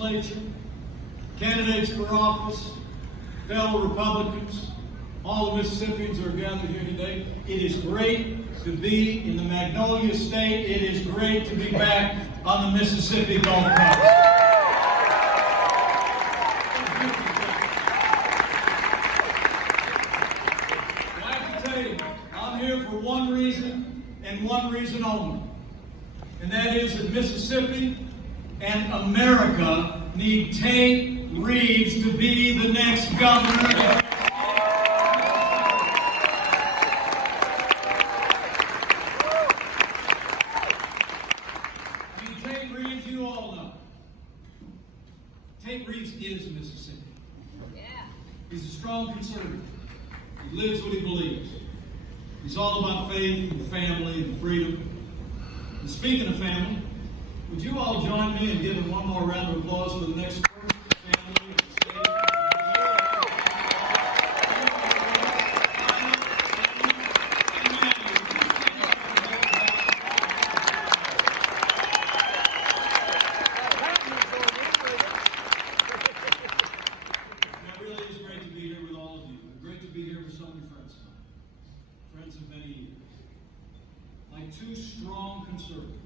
legislature, candidates for office, fellow Republicans, all the Mississippians who are gathered here today. It is great to be in the Magnolia State. It is great to be back on the Mississippi Gulf Coast. I have to tell you, I'm here for one reason and one reason only. And that is that Mississippi and America need Tate Reeves to be the next governor. Tate Reeves, you all know. Tate Reeves is Mississippi. Yeah. He's a strong conservative. He lives what he believes. He's all about faith and family and freedom. And speaking of family, would you all join me in giving one more round of applause for the next first family of the state? It really is great to be here with all of you. Great to be here with some of your friends. Friends of many years. Like two strong conservatives.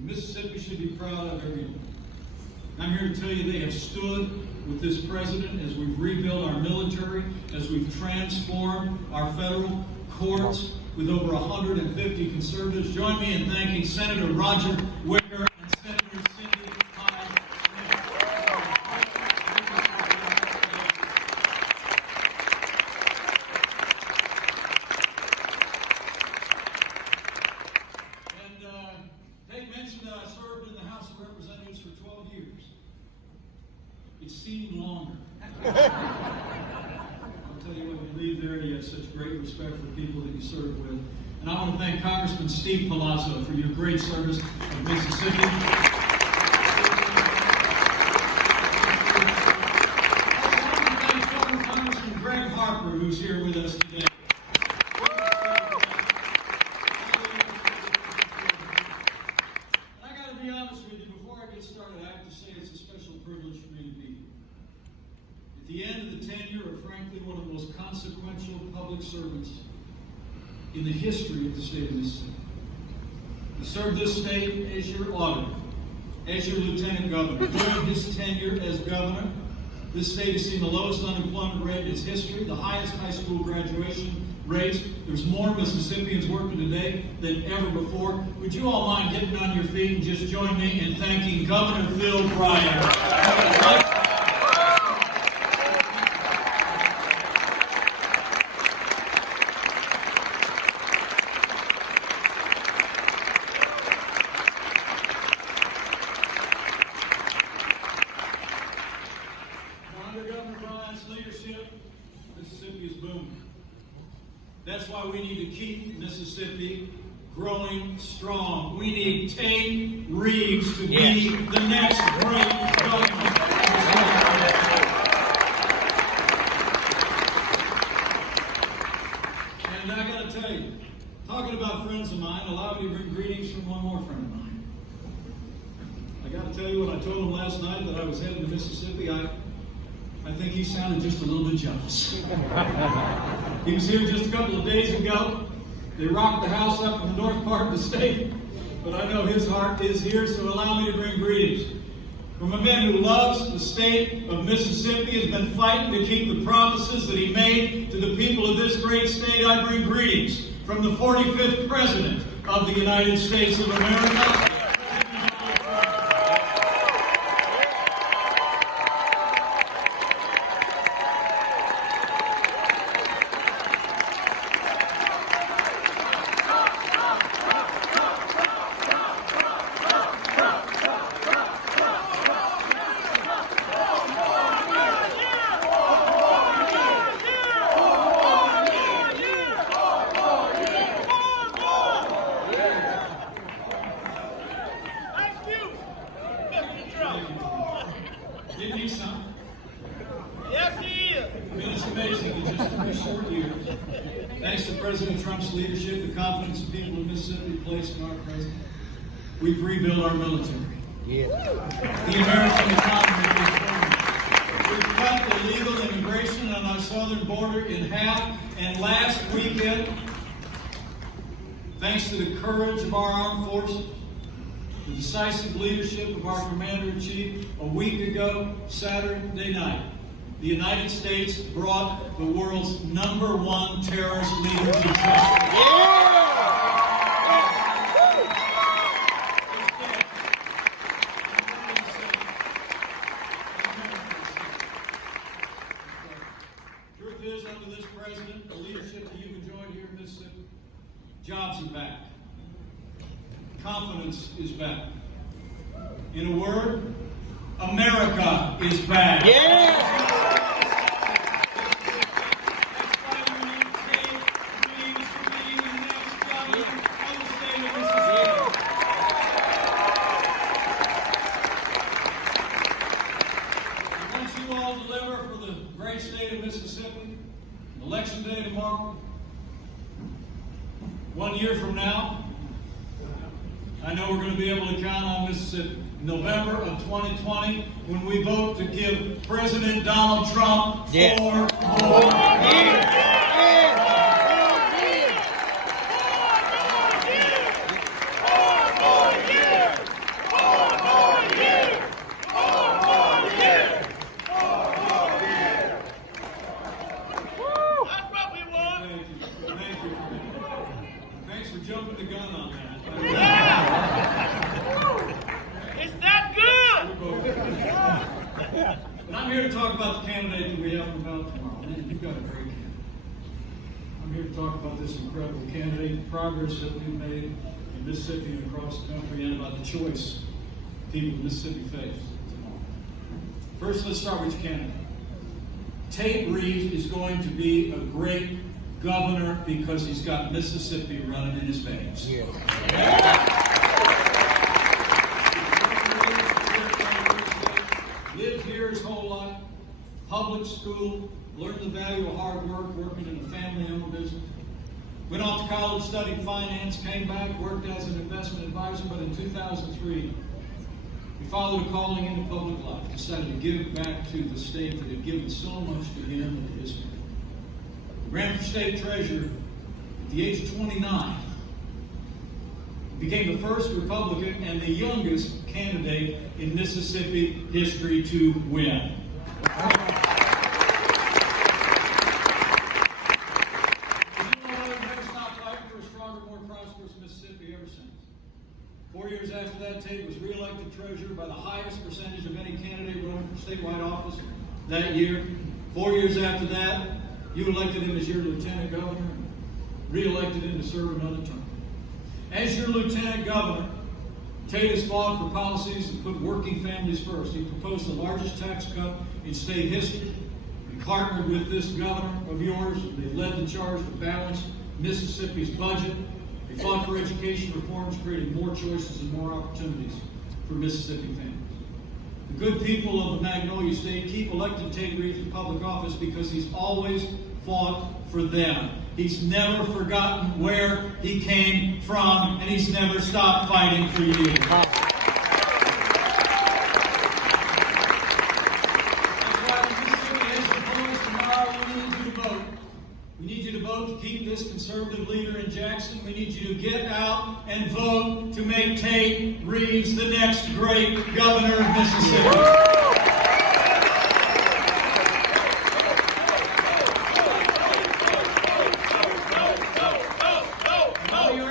Mississippi should be proud of every day. I'm here to tell you they have stood with this president as we've rebuilt our military, as we've transformed our federal courts with over 150 conservatives. Join me in thanking Senator Roger Wicker and Senator Cindy Hyde. Dave mentioned that I served in the House of Representatives for 12 years. It seemed longer. I'll tell you what, you leave there, you have such great respect for people that you serve with. And I want to thank Congressman Steve Palazzo for your great service of Mississippi. I want to thank former Congressman Greg Harper, who's here with us today. At the end of the tenure of, frankly, one of the most consequential public servants in the history of the state of Mississippi. He served this state as your auditor, as your lieutenant governor. During his tenure as governor, this state has seen the lowest unemployment rate in its history, the highest high school graduation rates. There's more Mississippians working today than ever before. Would you all mind getting on your feet and just join me in thanking Governor Phil Bryant? Leadership, Mississippi is booming. That's why we need to keep Mississippi growing strong. We need Tate Reeves to be the next great governor. And I got to tell you, talking about friends of mine, allow me to bring greetings from one more friend of mine. I got to tell you what I told him last night that I was heading to Mississippi. I think he sounded just a little bit jealous. He was here just a couple of days ago. They rocked the house up in the north part of the state, but I know his heart is here, so allow me to bring greetings. From a man who loves the state of Mississippi, has been fighting to keep the promises that he made to the people of this great state, I bring greetings from the 45th President of the United States of America. Isn't he something? Yes, he is. I mean, it's amazing in just 3 short years. Thanks to President Trump's leadership, the confidence of people in Mississippi placed in our president, we've rebuilt our military. The American economy is booming. We've cut illegal immigration on our southern border in half, and last weekend, thanks to the courage of our armed forces, the decisive leadership of our Commander-in-Chief, a week ago, Saturday night, the United States brought the world's #1 terrorist leader to justice. Truth is, under this president, the leadership that you've enjoyed here in Mississippi, jobs are back. Confidence is back. In a word, America is back. That's why we need to take dreams to being the next governor of the state of Mississippi. And once you all deliver for the great state of Mississippi, Election Day tomorrow, 1 year from now, I know we're going to be able to count on Mississippi. November of 2020, when we vote to give President Donald Trump 4 more years. That's what we want. Thank you. Thanks for jumping the gun on that. It's that good. But I'm here to talk about the candidate that we have about tomorrow. Man, you've got a great candidate. I'm here to talk about this incredible candidate, the progress that we've made in Mississippi and across the country, and about the choice people of Mississippi face tomorrow. First, let's start with your candidate. Tate Reeves is going to be a great governor because he's got Mississippi running in his veins. Lived here his whole life, public school, learned the value of hard work, working in a family-owned business. Went off to college, studied finance, came back, worked as an investment advisor, but in 2003, he followed a calling into public life, decided to give back to the state that had given so much to him and to his family. Ran for state treasurer at the age of 29. Became the first Republican and the youngest candidate in Mississippi history to win. Mississippi ever since. 4 years after that, Tate was reelected treasurer by the highest percentage of any candidate running for statewide office that year. 4 years after that, you elected him as your lieutenant governor, reelected him to serve another term. As your lieutenant governor, Tate has fought for policies that put working families first. He proposed the largest tax cut in state history. He partnered with this governor of yours. They led the charge to balance Mississippi's budget. They fought for education reforms, creating more choices and more opportunities for Mississippi families. The good people of the Magnolia State keep electing Tate Reeves to public office because he's always fought for them. He's never forgotten where he came from, and he's never stopped fighting for you. That's why when Mississippi has the polls tomorrow, we need you to vote. We need you to vote to keep this conservative leader in Jackson. We need you to get out and vote to make Tate Reeves the next great governor of Mississippi. While you're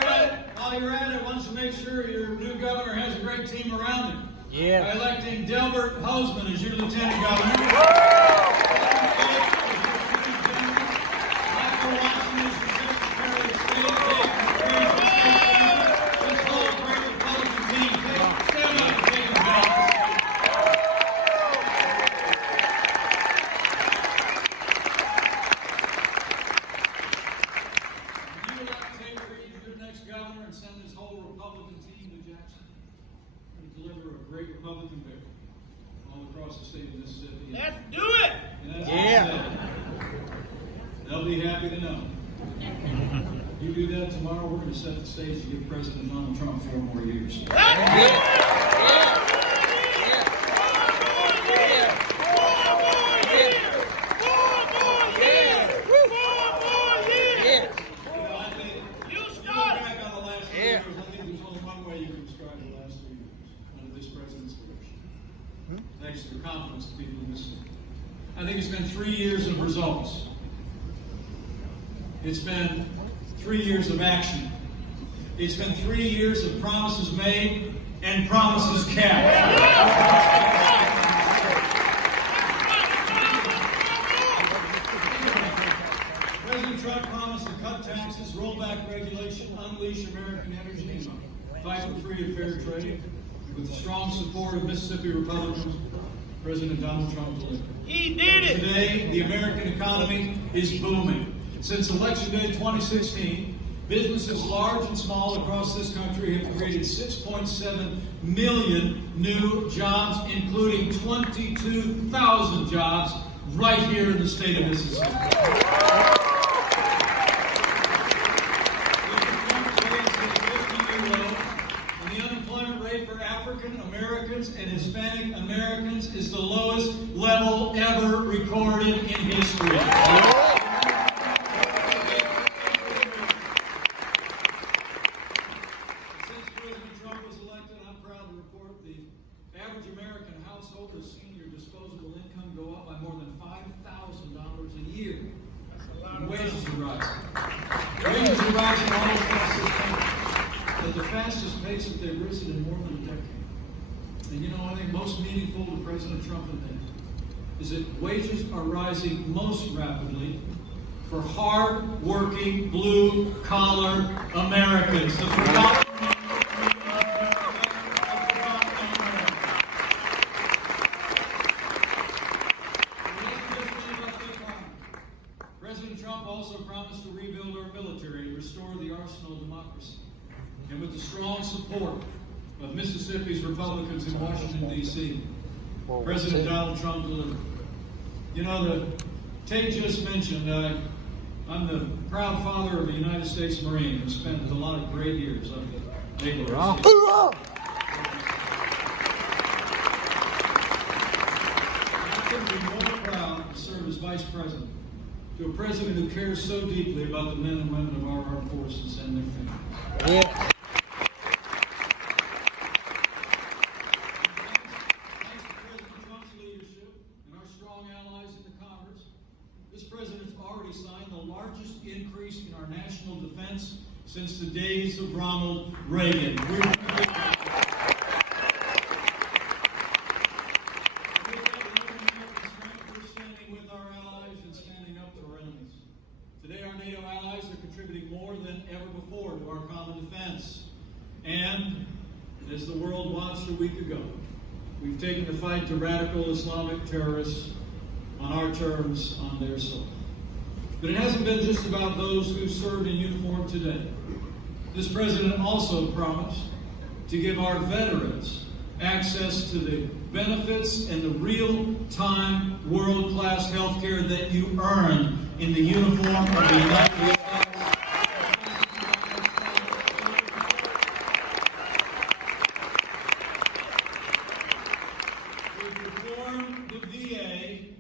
at it, why don't you make sure your new governor has a great team around him? By electing Delbert Hosemann as your lieutenant governor. And send this whole Republican team to Jackson and deliver a great Republican victory all across the state of Mississippi. Let's do it! And as I said, they'll be happy to know. You do that tomorrow, we're going to set the stage to give President Donald Trump 4 more years. Let's do it! I think it's been 3 years of results. It's been 3 years of action. It's been 3 years of promises made and promises kept. President Trump promised to cut taxes, roll back regulation, unleash American energy, and fight for free and fair trade. With the strong support of Mississippi Republicans, President Donald Trump delivered. He did it. Today, the American economy is booming. Since Election Day 2016, businesses large and small across this country have created 6.7 million new jobs, including 22,000 jobs right here in the state of Mississippi. The unemployment rate for African Americans and Hispanic Americans is the lowest level ever recorded in history. Since President Trump was elected, I'm proud to report the average American householder's senior disposable income go up by more than $5,000 a year. And wages are rising. Wages are rising all across this country at the fastest pace that they've risen in more than a decade. And you know, I think most meaningful to President Trump in that is that wages are rising most rapidly for hard-working, blue-collar Americans. The forgotten President Trump also promised to rebuild our military and restore the arsenal of democracy. And with the strong support of Mississippi's Republicans in Washington, D.C., President Donald Trump delivered. You know, the tape just mentioned, I'm the proud father of a United States Marine who spent a lot of great years up at Biloxi. I couldn't be more proud to serve as Vice President to a president who cares so deeply about the men and women of our armed forces and their families. Yeah. This president's already signed the largest increase in our national defense since the days of Ronald Reagan. We're standing with our allies and standing up to our enemies. Today, our NATO allies are contributing more than ever before to our common defense. And, as the world watched a week ago, we've taken the fight to radical Islamic terrorists on our terms, on their soil. But it hasn't been just about those who served in uniform today. This president also promised to give our veterans access to the benefits and the real-time, world-class health care that you earned in the uniform of the United States. We've reformed the VA.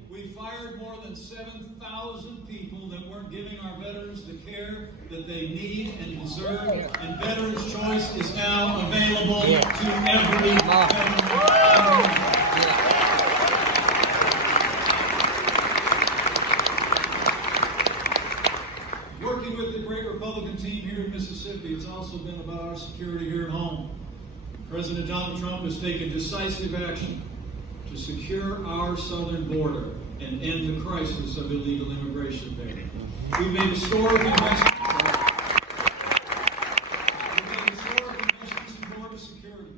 We fired more than 7,000 people that weren't giving our veterans the care that they need and deserve. And Veterans Choice is now available to every veteran. Working with the great Republican team here in Mississippi, it's also been about our security here at home. President Donald Trump has taken decisive action to secure our southern border and end the crisis of illegal immigration there. We've made historic investments in border security,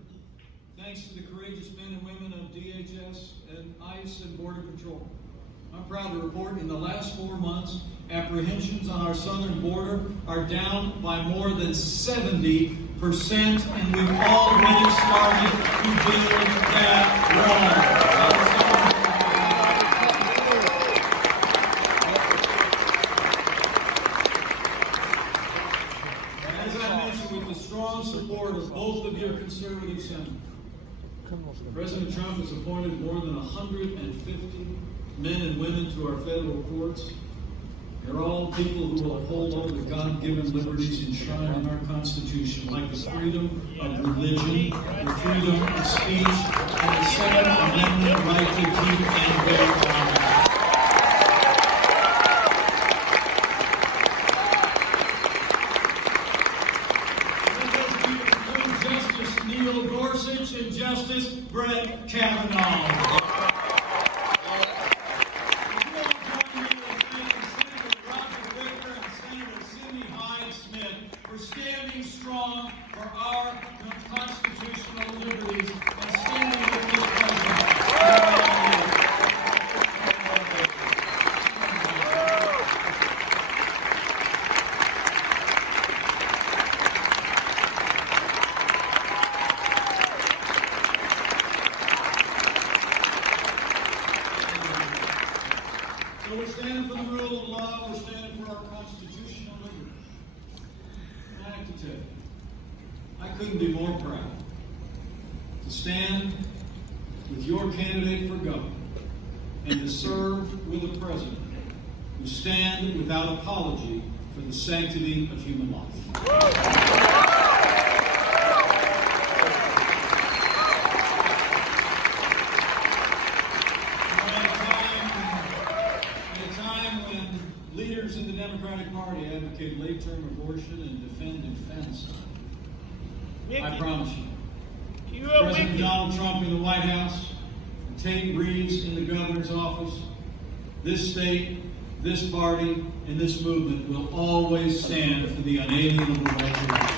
thanks to the courageous men and women of DHS and ICE and Border Patrol. I'm proud to report in the last 4 months, apprehensions on our southern border are down by more than 70%, and we've already started to build that wall. As I mentioned, with the strong support of both of your conservative senators, President Trump has appointed more than 150 men and women to our federal courts. They're all people who will uphold all the God-given liberties enshrined in our Constitution, like the freedom of religion, the freedom of speech, and the Second Amendment right to keep and bear arms. So we're standing for the rule of law, we're standing for our constitutional liberty. And I have to tell you, I couldn't be more proud to stand with your candidate for governor and to serve with a president who stand without apology for the sanctity of human life. Leaders in the Democratic Party advocate late-term abortion and defend infanticide. I promise you, President Donald Trump in the White House, and Tate Reeves in the governor's office, this state, this party, and this movement will always stand for the unalienable right to life.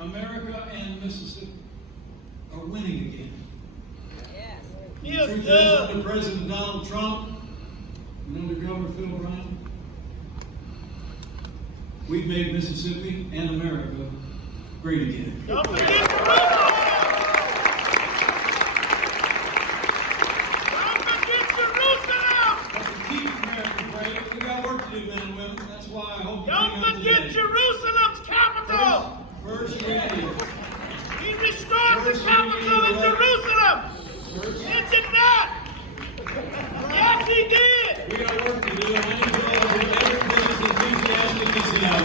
America and Mississippi are winning again. Yes. The truth is, under President Donald Trump and under Governor Phil Bryant, we've made Mississippi and America great again. Don't forget Jerusalem! Don't forget Jerusalem! But to keep America great, we got work to do, men and women. That's why I hope you Don't forget Jerusalem's capital! First, we need He restored the capital of Jerusalem! Mention that! Yes, he did! we got work to do, and I need to know that everybody's enthusiastic as him.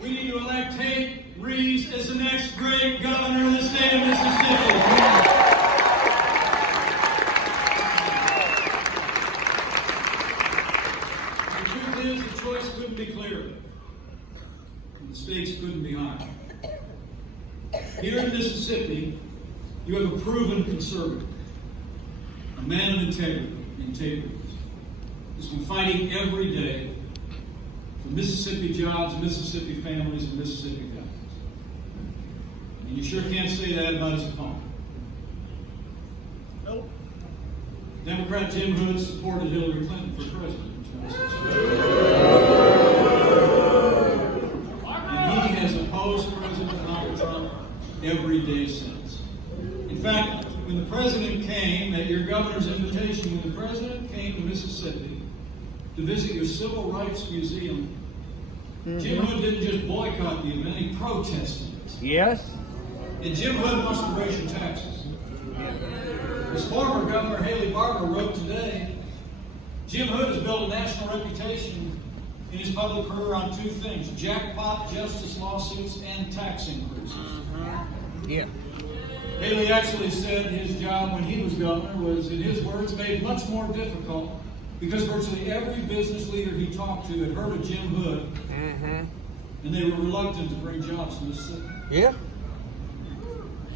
We need to elect Tate Reeves as the next great governor of the state of Mississippi. The truth is, the choice couldn't be clearer. And the stakes couldn't be higher. Here in Mississippi, you have a proven conservative, a man of integrity in Tate Reeves, who's been fighting every day for Mississippi jobs, Mississippi families, and Mississippi families. And you sure can't say that about his opponent. Nope. Democrat Jim Hood supported Hillary Clinton for president in 2016. And he has opposed President Donald Trump every day since. In fact, when the president came, at your governor's invitation, when the president came to Mississippi to visit your Civil Rights Museum, Jim Hood didn't just boycott the event, he protested it. Yes. And Jim Hood wants to raise your taxes. As former Governor Haley Barbour wrote today, Jim Hood has built a national reputation in his public career on two things: jackpot justice lawsuits and tax increases. Yeah. Haley actually said his job when he was governor was, in his words, made much more difficult because virtually every business leader he talked to had heard of Jim Hood, and they were reluctant to bring jobs to Mississippi. Yeah.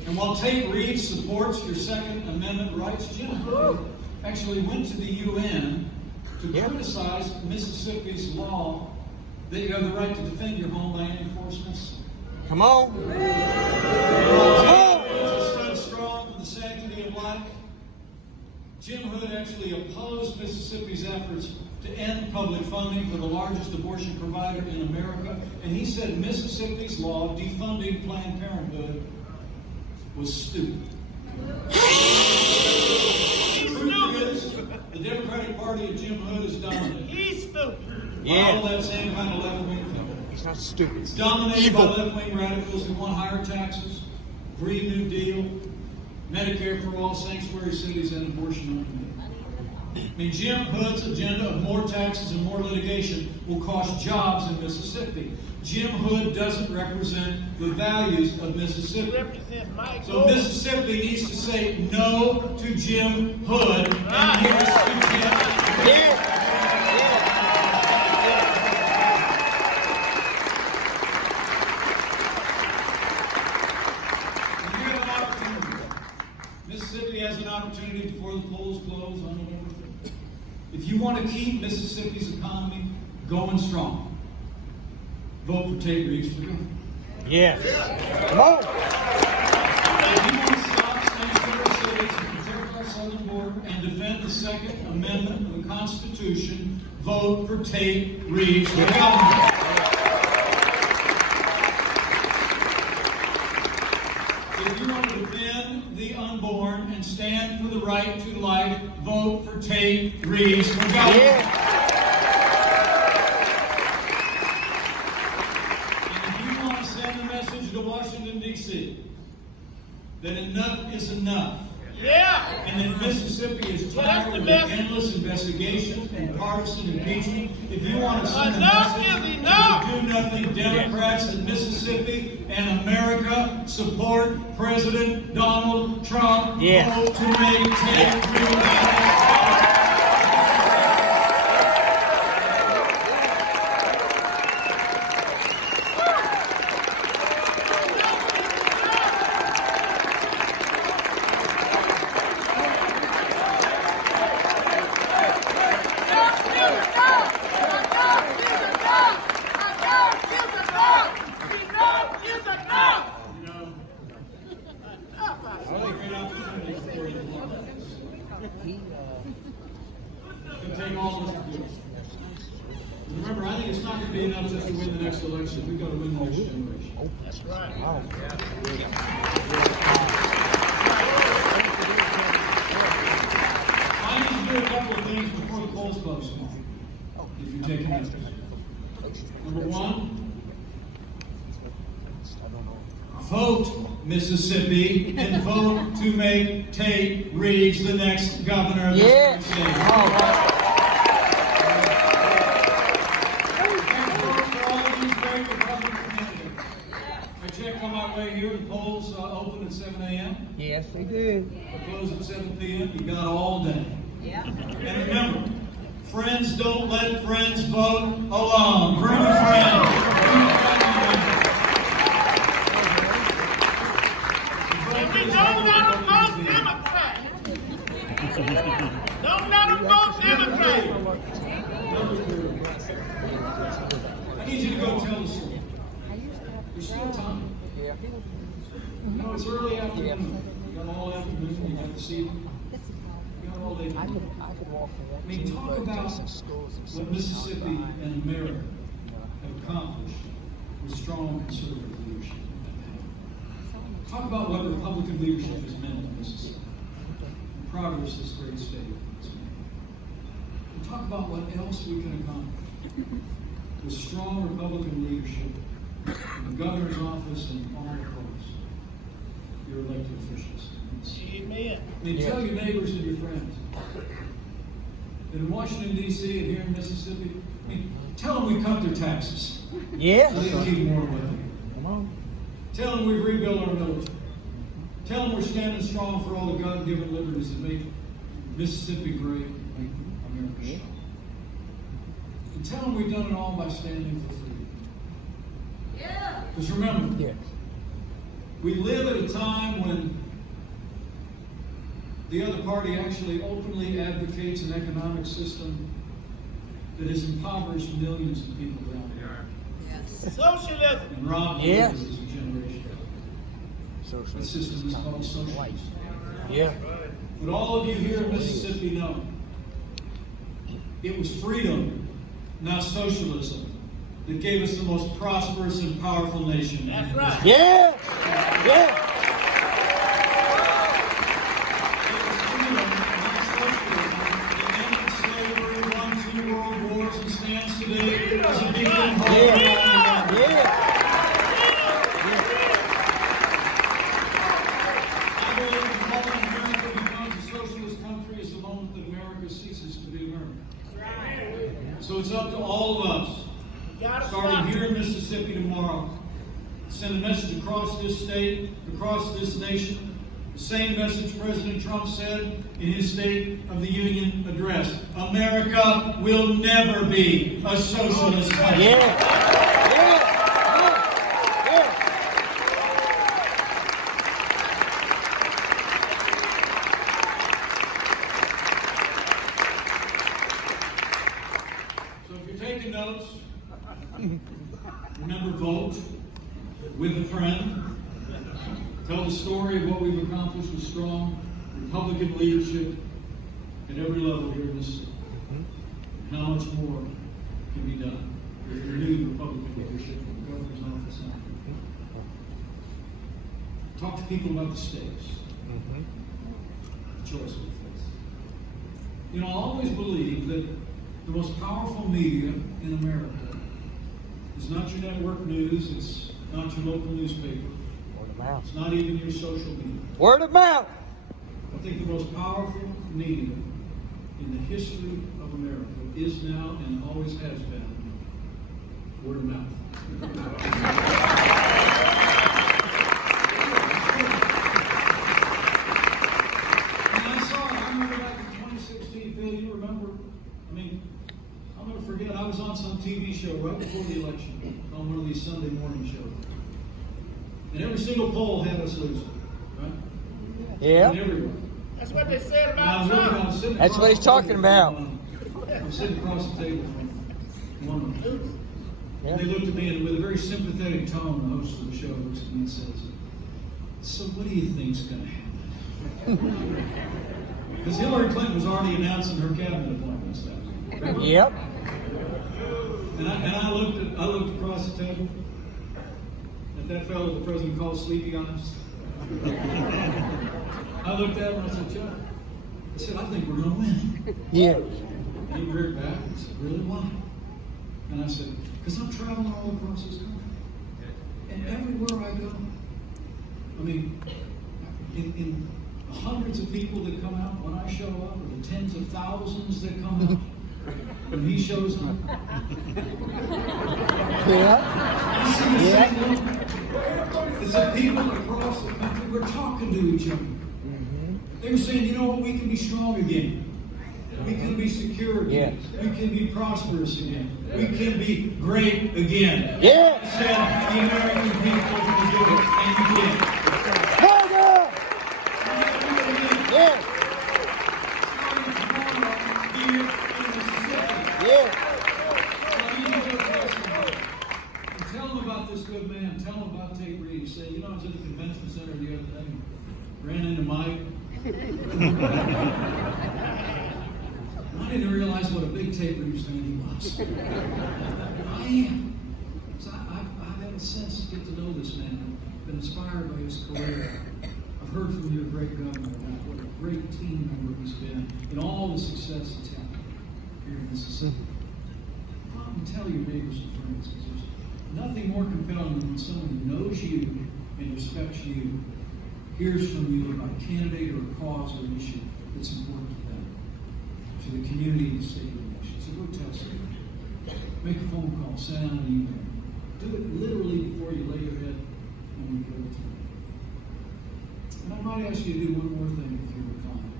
And while Tate Reeves supports your Second Amendment rights, Jim Hood actually went to the UN to criticize Mississippi's law that you have the right to defend your home by any force necessary. Come on. Stood strong for the sanctity of life. Jim Hood actually opposed Mississippi's efforts to end public funding for the largest abortion provider in America, and he said Mississippi's law defunding Planned Parenthood was stupid. The Democratic Party of Jim Hood is dominated. He's stupid. All that same kind of left-wing thing. He's not stupid. It's dominated by left-wing radicals who want higher taxes, Green New Deal, Medicare for all, sanctuary cities, and abortion on demand. I mean, Jim Hood's agenda of more taxes and more litigation will cost jobs in Mississippi. Jim Hood doesn't represent the values of Mississippi. So Mississippi needs to say no to Jim Hood, and here's to Jim Hood. Mississippi has an opportunity before the polls close on November 5th. If you want to keep Mississippi's economy going strong, vote for Tate Reeves for governor. Yes. Come on. If you want to stop, stand for our cities, and protect our southern border, and defend the Second Amendment of the Constitution, vote for Tate Reeves for governor. If you want to defend the unborn and stand for the right to life, vote for Tate Reeves for governor. Yeah. To Washington, D.C., that enough is enough. Yeah. And that Mississippi is tired of the endless investigations and partisan impeachment. If you want to send a message to do nothing, Democrats in Mississippi and America support President Donald Trump. Yeah. Vote to make Tate Reeves. Take all this to do. Remember, I think it's not going to be enough just to win the next election. We've got to win the next generation. That's right. I need to do a couple of things before the polls close tomorrow. If you're taking notes. Number one, vote Mississippi and vote to make Tate Reeves the next governor of this state. I checked on my way here. The polls open at 7 a.m. Yes, they do. They close at 7 p.m. You got all day. Yeah. And remember, friends don't let friends vote alone. Bring a friend. And we don't let them vote Democrat. Don't let them vote Democrat. I need you to go tell the story. There's still time. Yeah. You know, it's early afternoon. You got all afternoon. You got to see them. You got all day. I could walk from I mean, talk about what Mississippi and America have accomplished with strong conservative leadership. Talk about what Republican leadership has meant to Mississippi. The progress this great state has made. And talk about what else we can accomplish with strong Republican leadership in the governor's office and all across your elected officials. Amen. I mean, tell your neighbors and your friends that in Washington, D.C. and here in Mississippi, I mean, tell them we cut their taxes. Yeah. So they can keep more money. Come on. Tell them we've rebuilt our military. Tell them we're standing strong for all the God-given liberties that make Mississippi great and make America strong. And tell them we've done it all by standing for freedom. Yeah. Because remember, Yes. we live at a time when the other party actually openly advocates an economic system that has impoverished millions of people around the world. Socialism. And robbed Yes. millions of a generation. That Social. system is called socialism. Yeah. But all of you here in Mississippi know it was freedom, not socialism, that gave us the most prosperous and powerful nation. That's right. Yeah. Yeah. So it's up to all of us, starting here in Mississippi tomorrow, to send a message across this state, across this nation, the same message President Trump said in his State of the Union address. America will never be a socialist country. Yeah. So if you're taking notes, remember vote. with a friend, tell the story of what we've accomplished with strong Republican leadership at every level here in this city. And how much more can be done with renewed Republican leadership in the governor's office. Talk to people about the stakes, the choice we face. You know, I always believe that the most powerful media in America is not your network news, it's not your local newspaper, Word of mouth. it's not even your social media. Word of mouth. I think the most powerful media in the history of America is now and always has been word of mouth. I remember back in 2016, Phil, you remember? I mean, I'll never forget, I was on some TV show right before the election, on one of these Sunday morning shows. And every single poll had us losing, right? Yeah. And everywhere. That's what they said And I about was Trump. sitting That's what he's across the talking table about. from, I'm sitting across the table from one of them. Yeah. And they looked at me and with a very sympathetic tone, the host of the show looks at me and says, "So what do you think's going to happen?" Because Hillary Clinton was already announcing her cabinet appointments that week. Remember? Yep. And I looked across the table at that fellow the president called Sleepy Eyes. I looked at him and I said, "Chuck," I said, "I think we're going to win." Yeah. And he reared back and said, "Really, why?" And I said, "Because I'm traveling all across this country. And everywhere I go, I mean, in the hundreds of people that come out when I show up, or the tens of thousands that come out when he shows up, Yeah. you see the Yeah. same look? It's that people across the country, we're talking to each other. They were saying, you know what, we can be strong again. We can be secure again. Yes. We can be prosperous again. We can be great again. Yes. I said the American people can do it, and you can. Murder. Yes. Yes. And tell them about this good man. Tell them about Tate Reeves. Say, you know, I was at the convention center the other day. Ran into Mike. I didn't realize what a big Tate Reeves fan he was. I am. So I've had a sense to get to know this man. I've been inspired by his career. I've heard from your great governor about what a great team member he's been and all the success that's happened here in Mississippi. Go out and tell your neighbors and friends, because there's nothing more compelling than when someone who knows you and respects you hears from you about a candidate or a cause or an issue that's important to them, to the community and the state of the nation. So go tell someone. Make a phone call, send out an email. Do it literally before you lay your head when you go to bed. And I might ask you to do one more thing if you're inclined.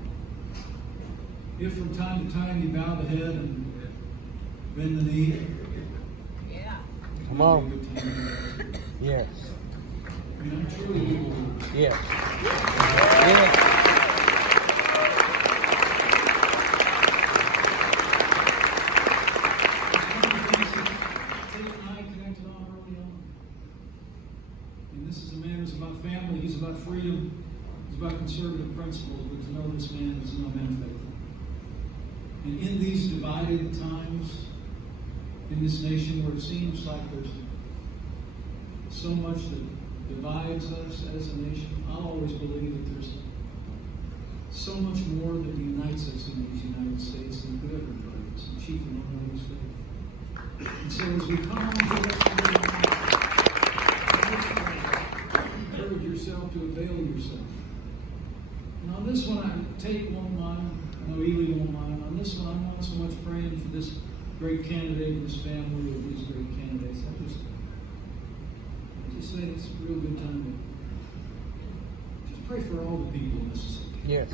If from time to time you bow the head and bend the knee, Come on. it'd be a good time to do that. Yes. I mean, I truly do believe. Yes. Yes. And this is a man who's about family, he's about freedom, he's about conservative principles, but to know this man is no man faithful. And in these divided times, in this nation where it seems like there's so much that divides us as a nation, I'll always believe that there's so much more that unites us in these United States than could ever divide us, and chiefly one of those faith. And so as we come together, encourage yourself to avail yourself. And on this one, Tate won't mind. I know Ely won't mind. On this one, I'm not so much praying for this great candidate, this family of these great candidates. I just say it's a real good time to just pray for all the people in Mississippi. Yes.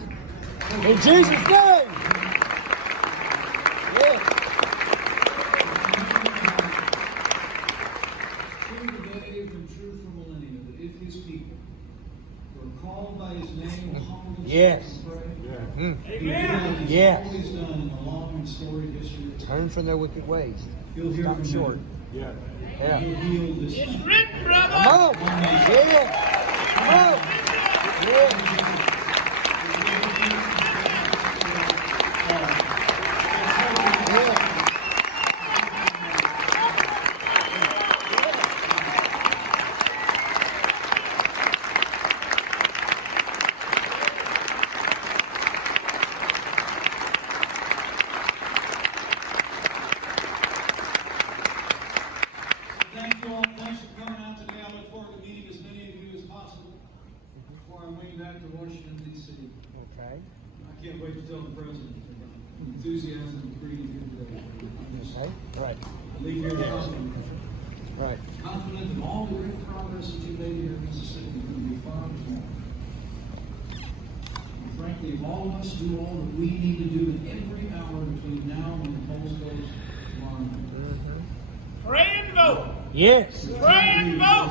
In Jesus' name. Yes. True today and true for millennia, that if his people who are called by his name will humble themselves Yes. and pray, Mm. he'll do like he's Yes. always done in the long and storied history of Turn from their wicked ways. He'll hear Stop from short. heaven. Yeah. He'll heal this It's land. written, brother. Come on. one nation. Yeah. Come on. Yeah. Thank you all. Thanks for coming out today. I look forward to meeting as many of you as possible before I'm winged back to Washington, D.C. Okay. I can't wait to tell the president about the enthusiasm and greeting here today. Okay. Right. I leave here Right. confident that all the great progress that you made here in Mississippi is going to be far more. And frankly, if all of us do all that we need to do in every hour between now and when the polls close tomorrow night, Pray and vote. Yes. Pray and vote.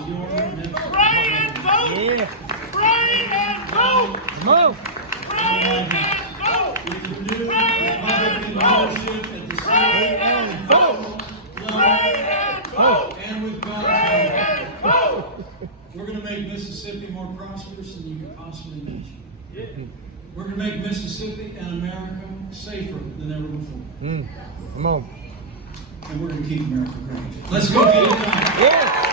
Pray and vote. Yeah. Pray and vote. Come on. Pray and vote. with the new Pray and Republican vote. leadership at the Pray state and vote. Pray and vote. and with God's Pray help, and vote. we're going to make Mississippi more prosperous than you could possibly imagine. We're going to make Mississippi and America safer than ever before. Come on. And we're going to keep America great. Let's go get it done. Yeah.